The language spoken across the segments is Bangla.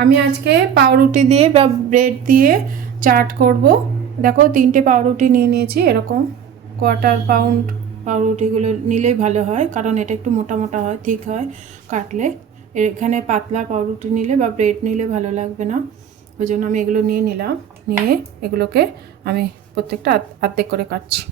আমি আজকে পাউরুটি দিয়ে বা ব্রেড দিয়ে চাট করব। দেখো, তিনটে পাউরুটি নিয়ে নিয়েছি, এরকম কোয়ার্টার পাউন্ড পাউরুটিগুলো নিলেই ভালো হয়, কারণ এটা একটু মোটা মোটা হয়, ঠিক হয় কাটলে। এখানে পাতলা পাউরুটি নিলে বা ব্রেড নিলে ভালো লাগবে না, ওই জন্য আমি এগুলো নিয়ে নিলাম, নিয়ে এগুলোকে আমি প্রত্যেকটা আর্ধেক করে কাটছি।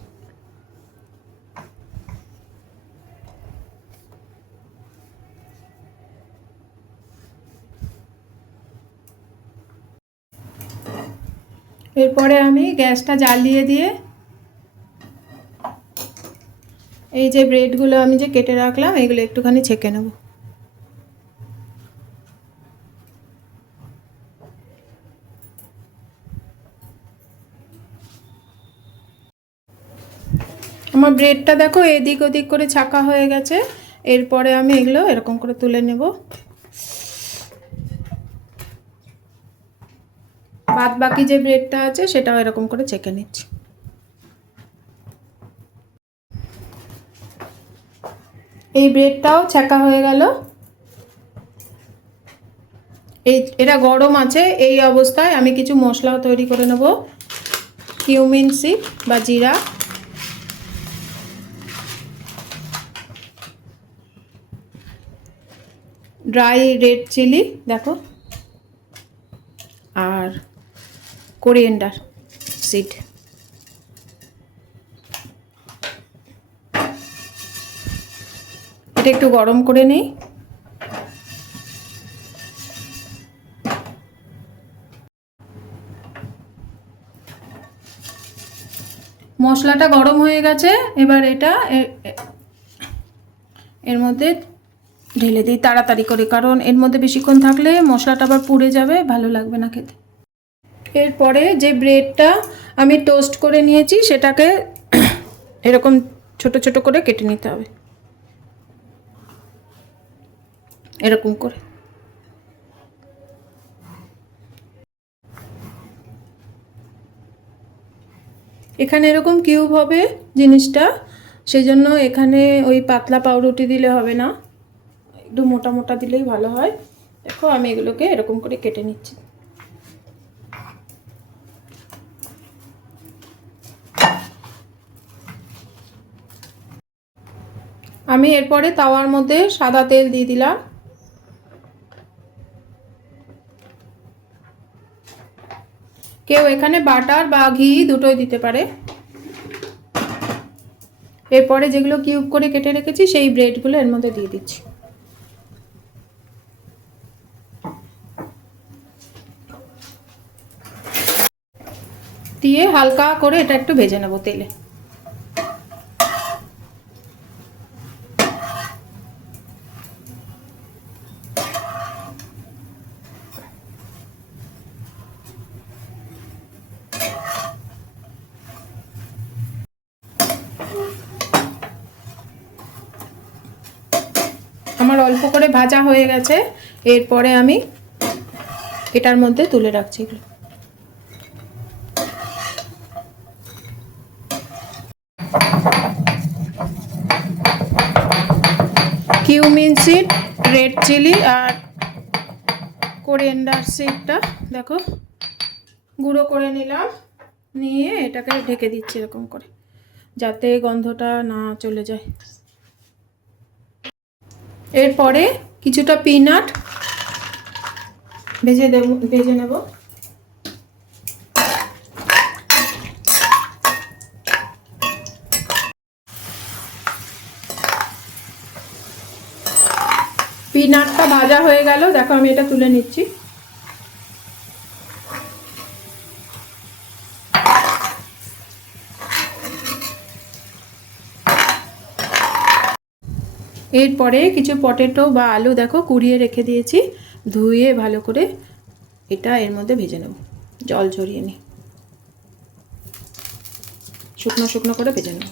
এরপরে আমি গ্যাসটা জ্বালিয়ে দিয়ে এই যে ব্রেডগুলো আমি যে কেটে রাখলাম, এগুলো একটুখানি ছেঁকে নেব। আমার ব্রেডটা দেখো এদিক ওদিক করে ছাকা হয়ে গেছে। এরপরে আমি এগুলো এরকম করে তুলে নেব। বাদ বাকি যে ব্রেডটা আছে, সেটাও এরকম করে ছেঁকে নিচ্ছি। এই ব্রেডটাও ছ্যাঁকা হয়ে গেল। এই, এটা গরম আছে, এই অবস্থায় আমি কিছু মশলাও তৈরি করে নেব। কিউমিন সিড বা জিরা। ড্রাই রেড চিলি দেখো আর কোরিয়েন্ডার সিড এটা একটু গরম করে নিই। মশলাটা গরম হয়ে গেছে, এবার এটা এর মধ্যে ঢেলে দিই তাড়াতাড়ি করে, কারণ এর মধ্যে বেশিক্ষণ থাকলে মশলাটা আবার পুড়ে যাবে, ভালো লাগবে না খেতে। এরপরে যে ব্রেডটা আমি টোস্ট করে নিয়েছি, সেটাকে এরকম ছোট ছোট করে কেটে নিতে হবে। এরকম করে। এখানে এরকম কিউব হবে জিনিসটা সেই জন্য এখানে ওই পাতলা পাউরুটি দিলে হবে না। একটু মোটা মোটা দিলেই ভালো হয়। দেখো আমি এগুলোকে এরকম করে কেটে নিচ্ছি। আমি এরপরে তাওয়ার মধ্যে সাদা তেল দিয়ে দিলাম। কেউ এখানে বাটার বা ঘি দুটোই দিতে পারে। এরপরে যেগুলো কিউব করে কেটে রেখেছি, সেই ব্রেডগুলো এর মধ্যে দিয়ে দিচ্ছি। দিয়ে হালকা করে এটা একটু ভেজে নেব তেলে আমার অল্প করে ভাজা হয়ে গেছে। এরপরে আমি এটার মধ্যে তুলে রাখছি এগুলো। কিউমিন সিড, রেড চিলি আর কোরিয়েন্ডার সিডটা, দেখো, গুঁড়ো করে নিলাম, নিয়ে এটাকে ঢেকে দিচ্ছি এরকম করে, যাতে গন্ধটা না চলে যায়। এরপরে কিছুটা পিনাট ভেজে দেব, ভেজে নেব। পিনাটটা ভাজা হয়ে গেল। দেখো আমি এটা তুলে নিচ্ছি। এরপরে কিছু পটেটো বা আলু দেখো কুড়িয়ে রেখে দিয়েছি। ধুয়ে ভালো করে এটা এর মধ্যে ভেজে নেব। জল ঝরিয়ে নিই শুকনো শুকনো করে ভেজে নেব।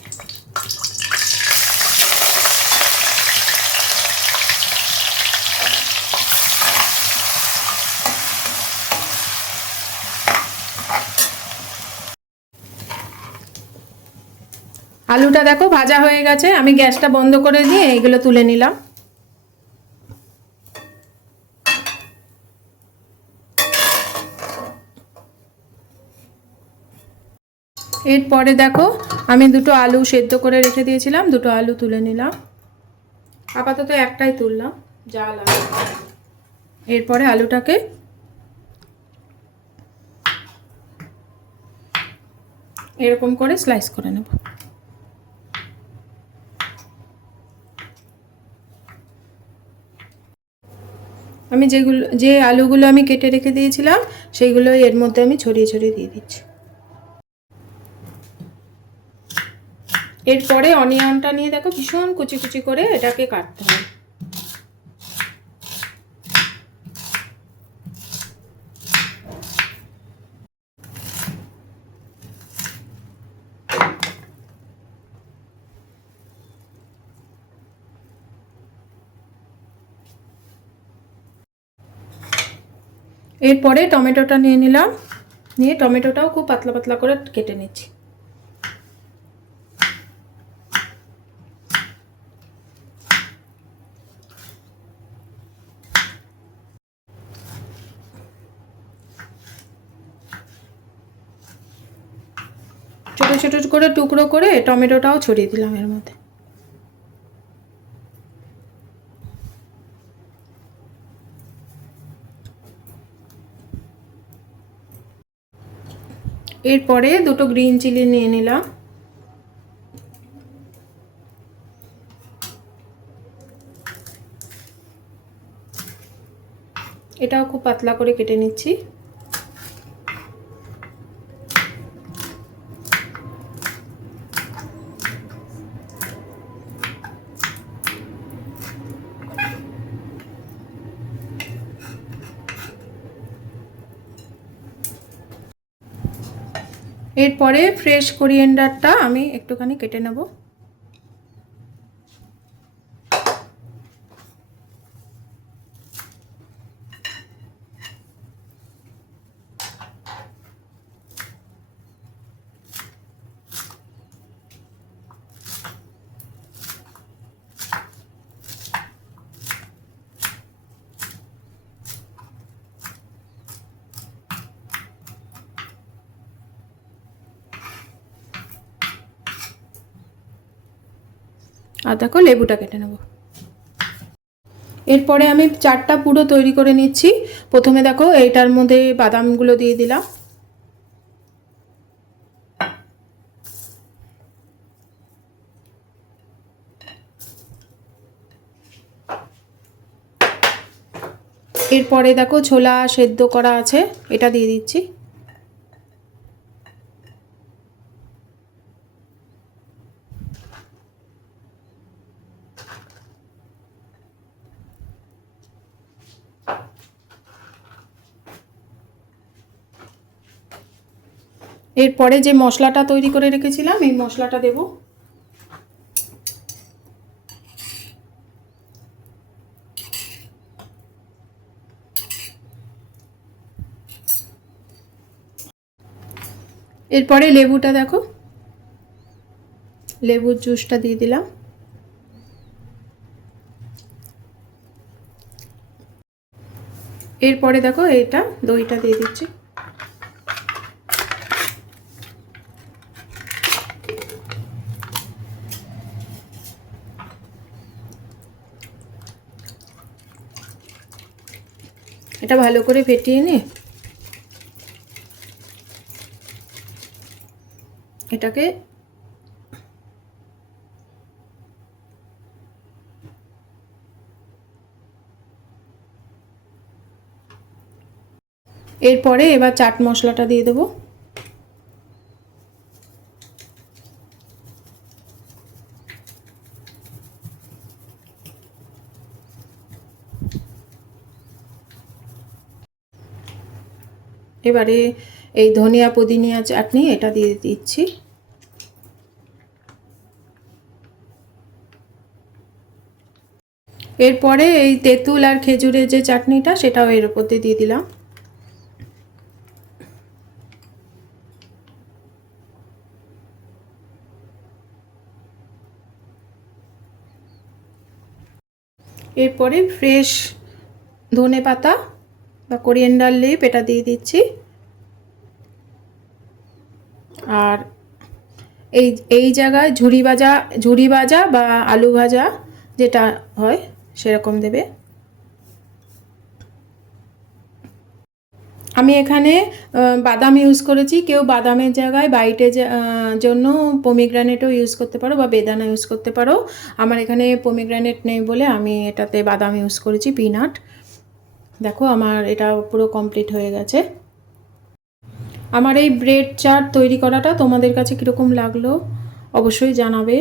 আলুটা দেখো ভাজা হয়ে গেছে, আমি গ্যাসটা বন্ধ করে দিয়ে এগুলো তুলে নিলাম। এরপরে দেখো, আমি দুটো আলু সেদ্ধ করে রেখে দিয়েছিলাম, দুটো আলু তুলে নিলাম। আপাতত একটাই তুললাম, জাল আলু এরপরে আলুটাকে এরকম করে স্লাইস করে নেব। আমি যেগুলো, যে আলুগুলো আমি কেটে রেখে দিয়েছিলাম সেইগুলো এর মধ্যে আমি ছড়িয়ে ছড়িয়ে দিয়ে দিচ্ছি। এরপরে অনিয়নটা নিয়ে দেখো, ভীষণ কুচি কুচি করে এটাকে কাটতে হবে এরপরে টমেটোটা নিয়ে নিলাম। নিয়ে টমেটোটাও খুব পাতলা পাতলা করে কেটে নিচ্ছি। ছোটো ছোটো করে টুকরো করে টমেটোটাও ছড়িয়ে দিলাম এর মধ্যে। এরপরে দুটো গ্রিন চিলি নিয়ে নিলাম। এটাও খুব পাতলা করে কেটে নিচ্ছি। এরপরে ফ্রেশ কোরিয়েন্ডারটা আমি একটুখানি কেটে নেব। আর দেখো লেবুটা কেটে নেব। এরপরে আমি চারটা পুরো তৈরি করে নিচ্ছি। প্রথমে দেখো এইটার মধ্যে বাদামগুলো দিয়ে দিলাম। এরপরে দেখো ছোলা সেদ্ধ করা আছে, এটা দিয়ে দিচ্ছি। এরপরে যে মশলাটা তৈরি করে রেখেছিলাম, এই মশলাটা দেব। এরপরে লেবুটা দেখো। লেবুর জুসটা দিয়ে দিলাম। এরপরে দেখো এটা দইটা দিয়ে দিচ্ছি। এটা ভালো করে ফেটিয়ে নে। এটাকে এরপরে এবার চাট মশলাটা দিয়ে দেবো। এবারে এই ধনিয়া পুদিনিয়া চাটনি এটা দিয়ে দিচ্ছি। এরপরে এই তেঁতুল আর খেজুরের যে চাটনিটা, সেটাও এর উপর দিয়ে দিলাম। এরপরে ফ্রেশ ধনে পাতা বা কোরিয়েন্ডার লিপ এটা দিয়ে দিচ্ছি। আর এই এই জায়গায় ঝুড়ি ভাজা ঝুড়ি ভাজা বা আলু ভাজা যেটা হয় সেরকম দেবে। আমি এখানে বাদাম ইউজ করেছি। কেউ বাদামের জায়গায় বাইটে জন্য পমিগ্রানেটও ইউজ করতে পারো বা বেদানা ইউজ করতে পারো। আমার এখানে পমিগ্রানেট নেই বলে আমি এটাতে বাদাম ইউজ করেছি পিনাট দেখো আমার এটা পুরো কমপ্লিট হয়ে গেছে। আমার এই ব্রেড চাট তৈরি করাটা তোমাদের কাছে কীরকম লাগল অবশ্যই জানাবে।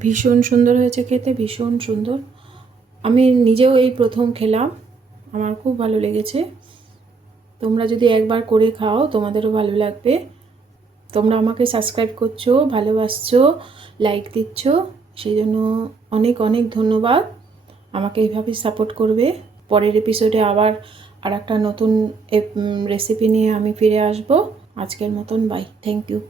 ভীষণ সুন্দর হয়েছে খেতে, ভীষণ সুন্দর। আমি নিজেও এই প্রথম খেলাম, আমার খুব ভালো লেগেছে। তোমরা যদি একবার করে খাও, তোমাদেরও ভালো লাগবে। তোমরা আমাকে সাবস্ক্রাইব করছ, ভালোবাসছো লাইক দিচ্ছ, সেই জন্য অনেক অনেক ধন্যবাদ। আমাকে এইভাবে সাপোর্ট করবে। পরের এপিসোডে আবার আর একটা নতুন রেসিপি নিয়ে আমি ফিরে আসব। আজকের মতন বাই থ্যাংক ইউ